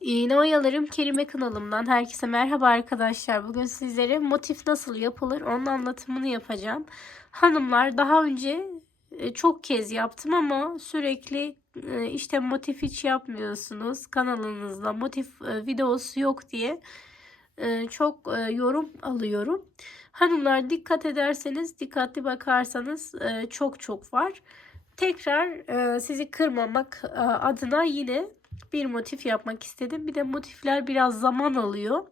İğne oyalarım kelime kanalımdan herkese merhaba arkadaşlar. Bugün sizlere motif nasıl yapılır onun anlatımını yapacağım. Hanımlar daha önce e, çok kez yaptım ama sürekli e, işte motif hiç yapmıyorsunuz. Kanalınızda motif e, videosu yok diye çok yorum alıyorum. Hanımlar dikkat ederseniz, dikkatli bakarsanız çok çok var. Tekrar sizi kırmamak adına yine bir motif yapmak istedim. Bir de motifler biraz zaman alıyor.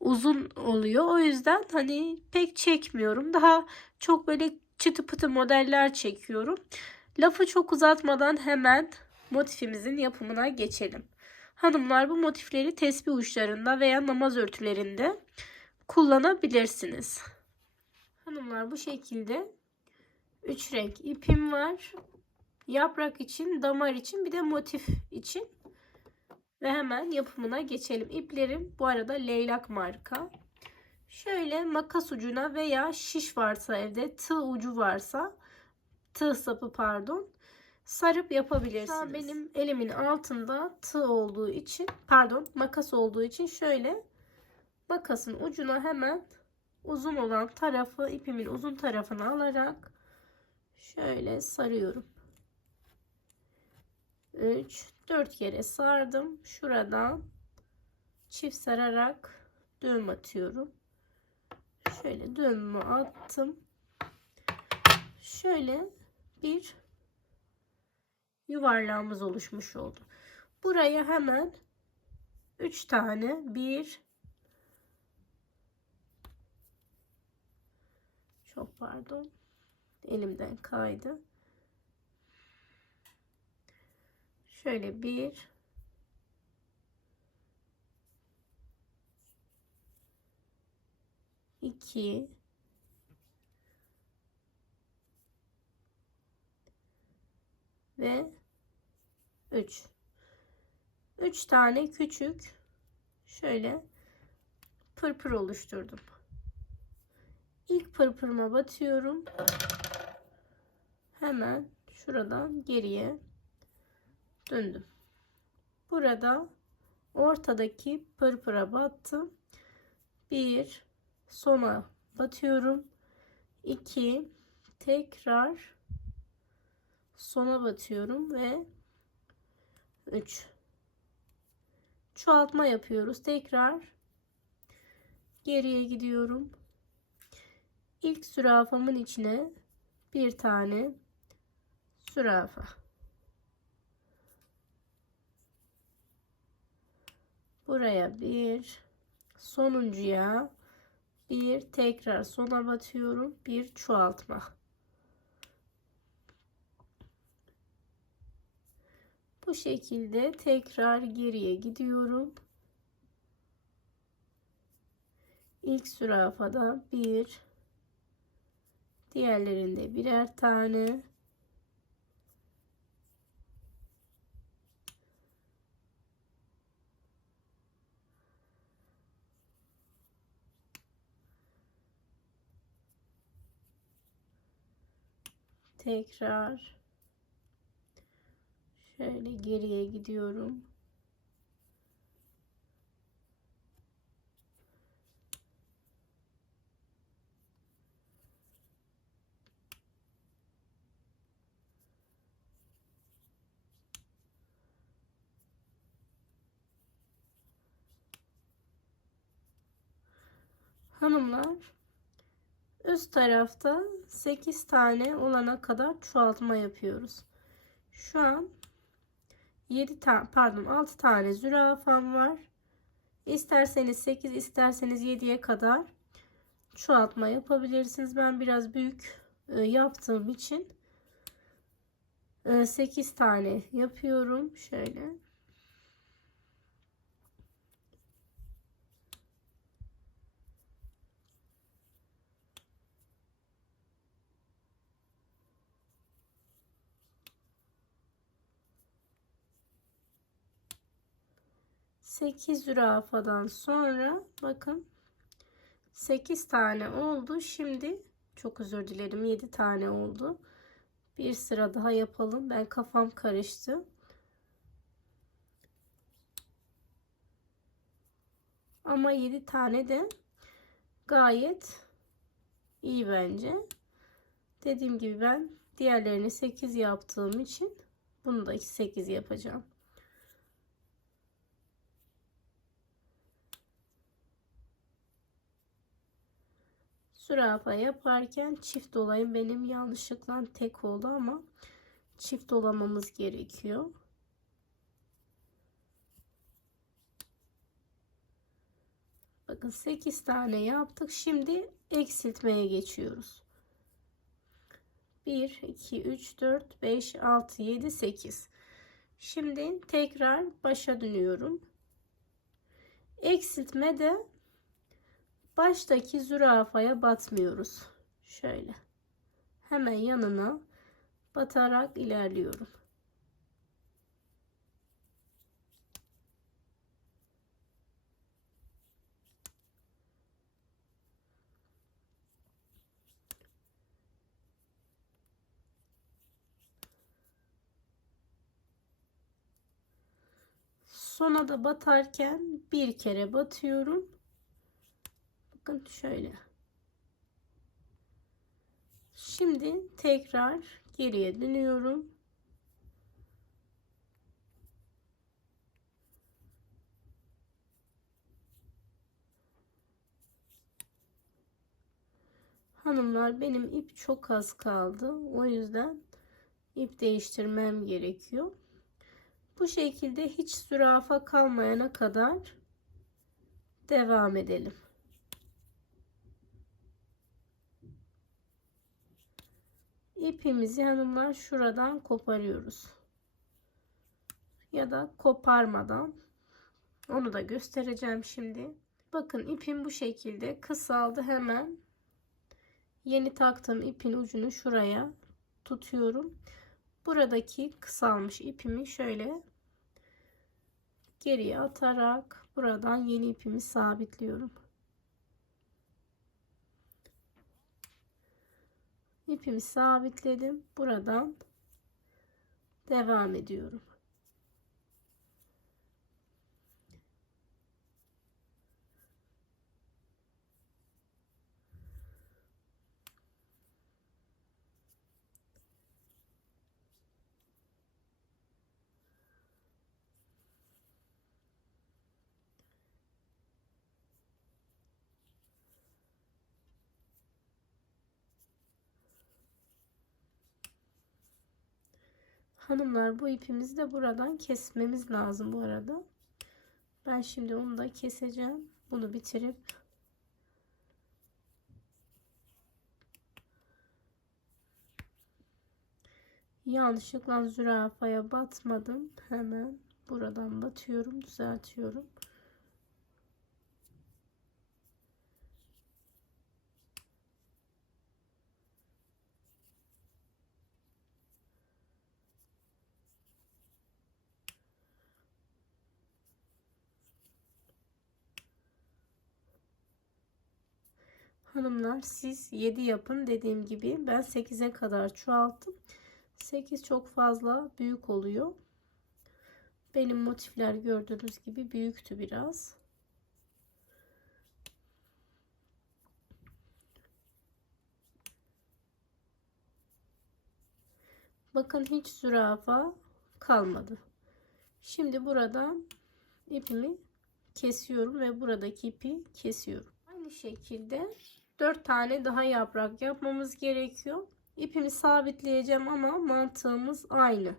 Uzun oluyor. O yüzden hani pek çekmiyorum. Daha çok böyle çıtı pıtı modeller çekiyorum. Lafı çok uzatmadan hemen motifimizin yapımına geçelim. Hanımlar bu motifleri tesbih uçlarında veya namaz örtülerinde kullanabilirsiniz. Hanımlar bu şekilde 3 renk ipim var. Yaprak için, damar için bir de motif için. Ve hemen yapımına geçelim. İplerim bu arada leylak marka. Şöyle makas ucuna veya şiş varsa evde, tığ ucu varsa, tığ sapı pardon, sarıp yapabilirsiniz. Şu an benim elimin altında tığ olduğu için, pardon makas olduğu için şöyle makasın ucuna hemen uzun olan tarafı, ipimin uzun tarafını alarak şöyle sarıyorum. 3 4 kere sardım. Şuradan çift sararak düğüm atıyorum. Şöyle düğümümü attım. Şöyle bir yuvarlağımız oluşmuş oldu. Buraya hemen 3 tane bir çok pardon elimden kaydı. Şöyle bir iki ve üç. Üç tane küçük şöyle pırpır oluşturdum. İlk pırpırıma batıyorum. Hemen şuradan geriye döndüm. Burada ortadaki pırpıra battım. Bir sona batıyorum. 2 tekrar sona batıyorum ve 3 çoğaltma yapıyoruz. Tekrar geriye gidiyorum. İlk zürafamın içine bir tane zürafa. Buraya bir sonuncuya bir tekrar sona batıyorum. Bir çoğaltma. Bu şekilde tekrar geriye gidiyorum. İlk zürafada bir diğerlerinde birer tane tekrar şöyle geriye gidiyorum. Hanımlar Üst tarafta 8 tane olana kadar çoğaltma yapıyoruz. Şu an 7 tane pardon 6 tane zürafam var. İsterseniz 8 isterseniz 7'ye kadar çoğaltma yapabilirsiniz. Ben biraz büyük e, yaptığım için 8 e, tane yapıyorum. Şöyle. 8 zürafadan sonra bakın 8 tane oldu. Şimdi çok özür dilerim 7 tane oldu. Bir sıra daha yapalım. Ben kafam karıştı. Ama 7 tane de gayet iyi bence. Dediğim gibi ben diğerlerini 8 yaptığım için bunu da 8 yapacağım. Zürafa yaparken çift dolayım benim yanlışlıkla tek oldu ama çift dolamamız gerekiyor. Bakın 8 tane yaptık. Şimdi eksiltmeye geçiyoruz. 1, 2, 3, 4, 5, 6, 7, 8. Şimdi tekrar başa dönüyorum. Eksiltme de baştaki zürafaya batmıyoruz. Şöyle. Hemen yanına batarak ilerliyorum. Sona da batarken bir kere batıyorum. Bakın şöyle. Şimdi tekrar geriye dönüyorum. Hanımlar benim ip çok az kaldı. O yüzden ip değiştirmem gerekiyor. Bu şekilde hiç zürafa kalmayana kadar devam edelim. İpimizi hanımlar şuradan koparıyoruz. Ya da koparmadan. Onu da göstereceğim şimdi. Bakın ipim bu şekilde kısaldı hemen. Yeni taktığım ipin ucunu şuraya tutuyorum buradaki kısalmış ipimi şöyle geriye atarak buradan yeni ipimi sabitliyorum. İpimi sabitledim. Buradan devam ediyorum. Hanımlar bu ipimizi de buradan kesmemiz lazım bu arada. Ben şimdi onu da keseceğim. Bunu bitirip yanlışlıkla zürafaya batmadım. Hemen buradan batıyorum, düzeltiyorum. Hanımlar siz 7 yapın dediğim gibi ben 8'e kadar çoğalttım. 8 çok fazla büyük oluyor. Benim motifler gördüğünüz gibi büyüktü biraz. Bakın hiç zürafa kalmadı. Şimdi buradan ipimi kesiyorum ve buradaki ipi kesiyorum. Aynı şekilde 4 tane daha yaprak yapmamız gerekiyor. İpimi sabitleyeceğim ama mantığımız aynı.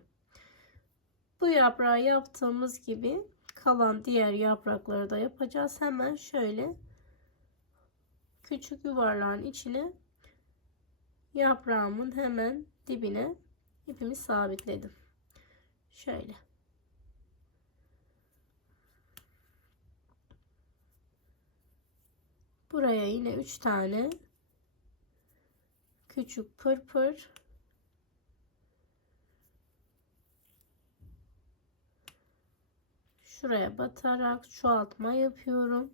Bu yaprağı yaptığımız gibi kalan diğer yaprakları da yapacağız. Hemen şöyle küçük yuvarlağın içine yaprağımın hemen dibine ipimi sabitledim. Şöyle. Buraya yine 3 tane küçük pırpır şuraya batarak çoğaltma yapıyorum.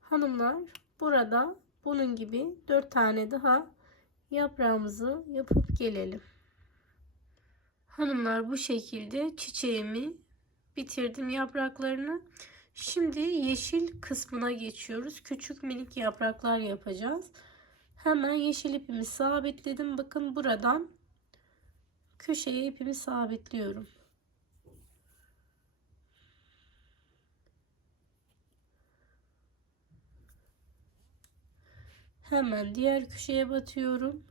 Hanımlar burada bunun gibi 4 tane daha yaprağımızı yapıp gelelim. Hanımlar bu şekilde çiçeğimi bitirdim yapraklarını. Şimdi yeşil kısmına geçiyoruz. Küçük minik yapraklar yapacağız. Hemen yeşil ipimi sabitledim. Bakın buradan köşeye ipimi sabitliyorum. Hemen diğer köşeye batıyorum.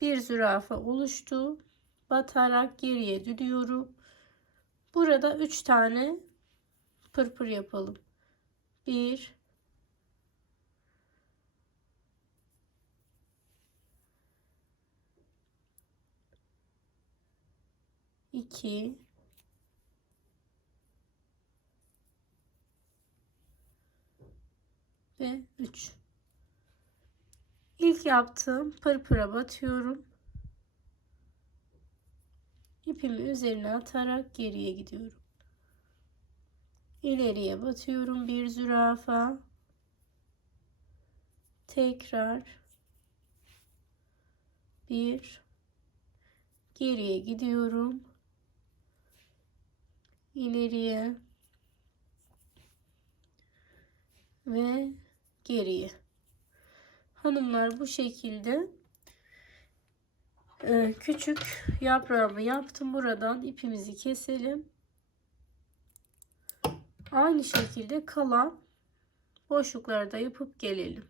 Bir zürafa oluştu. Batarak geriye dönüyorum. Burada 3 tane pırpır yapalım. 1 2 ve 3 İlk yaptığım pırpıra batıyorum. İpimi üzerine atarak geriye gidiyorum. İleriye batıyorum bir zürafa. Tekrar bir geriye gidiyorum. İleriye ve geriye. Hanımlar bu şekilde ee, küçük yaprağımı yaptım. Buradan ipimizi keselim. Aynı şekilde kalan boşlukları da yapıp gelelim.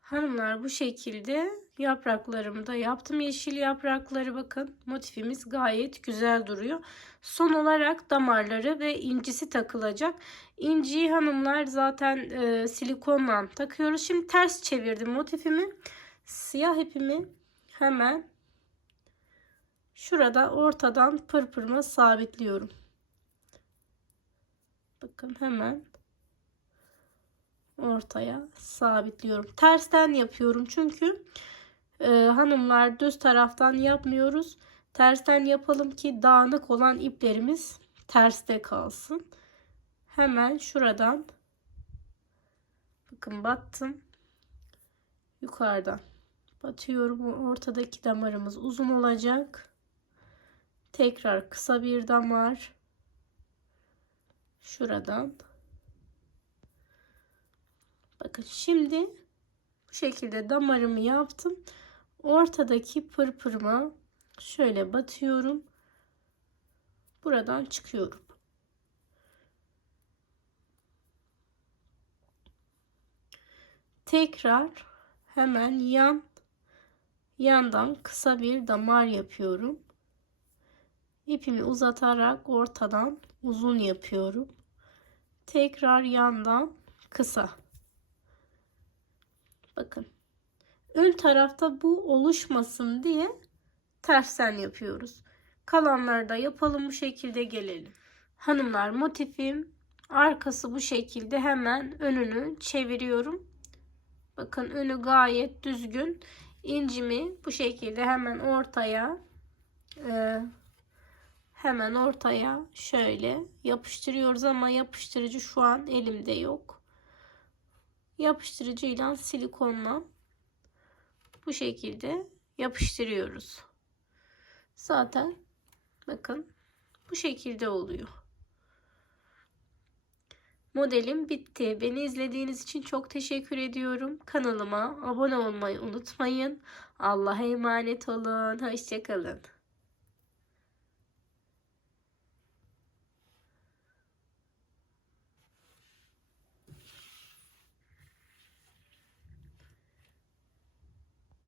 Hanımlar bu şekilde yapraklarımı da yaptım. Yeşil yaprakları bakın motifimiz gayet güzel duruyor. Son olarak damarları ve incisi takılacak. İnciyi hanımlar zaten e, silikonla takıyoruz. Şimdi ters çevirdim motifimi. Siyah ipimi hemen şurada ortadan pırpırma sabitliyorum. Bakın hemen ortaya sabitliyorum. Tersten yapıyorum çünkü e, hanımlar düz taraftan yapmıyoruz. Tersten yapalım ki dağınık olan iplerimiz terste kalsın. Hemen şuradan bakın battım. Yukarıdan batıyorum. Ortadaki damarımız uzun olacak. Tekrar kısa bir damar. Şuradan Bakın şimdi bu şekilde damarımı yaptım. Ortadaki pırpırıma şöyle batıyorum. Buradan çıkıyorum. Tekrar hemen yan yandan kısa bir damar yapıyorum. İpimi uzatarak ortadan uzun yapıyorum. Tekrar yandan kısa. Bakın. Ön tarafta bu oluşmasın diye tersten yapıyoruz. Kalanları da yapalım bu şekilde gelelim. Hanımlar motifim arkası bu şekilde hemen önünü çeviriyorum. Bakın önü gayet düzgün. İncimi bu şekilde hemen ortaya e, hemen ortaya şöyle yapıştırıyoruz ama yapıştırıcı şu an elimde yok yapıştırıcıyla silikonla bu şekilde yapıştırıyoruz. Zaten bakın bu şekilde oluyor. Modelim bitti. Beni izlediğiniz için çok teşekkür ediyorum. Kanalıma abone olmayı unutmayın. Allah'a emanet olun. Hoşçakalın.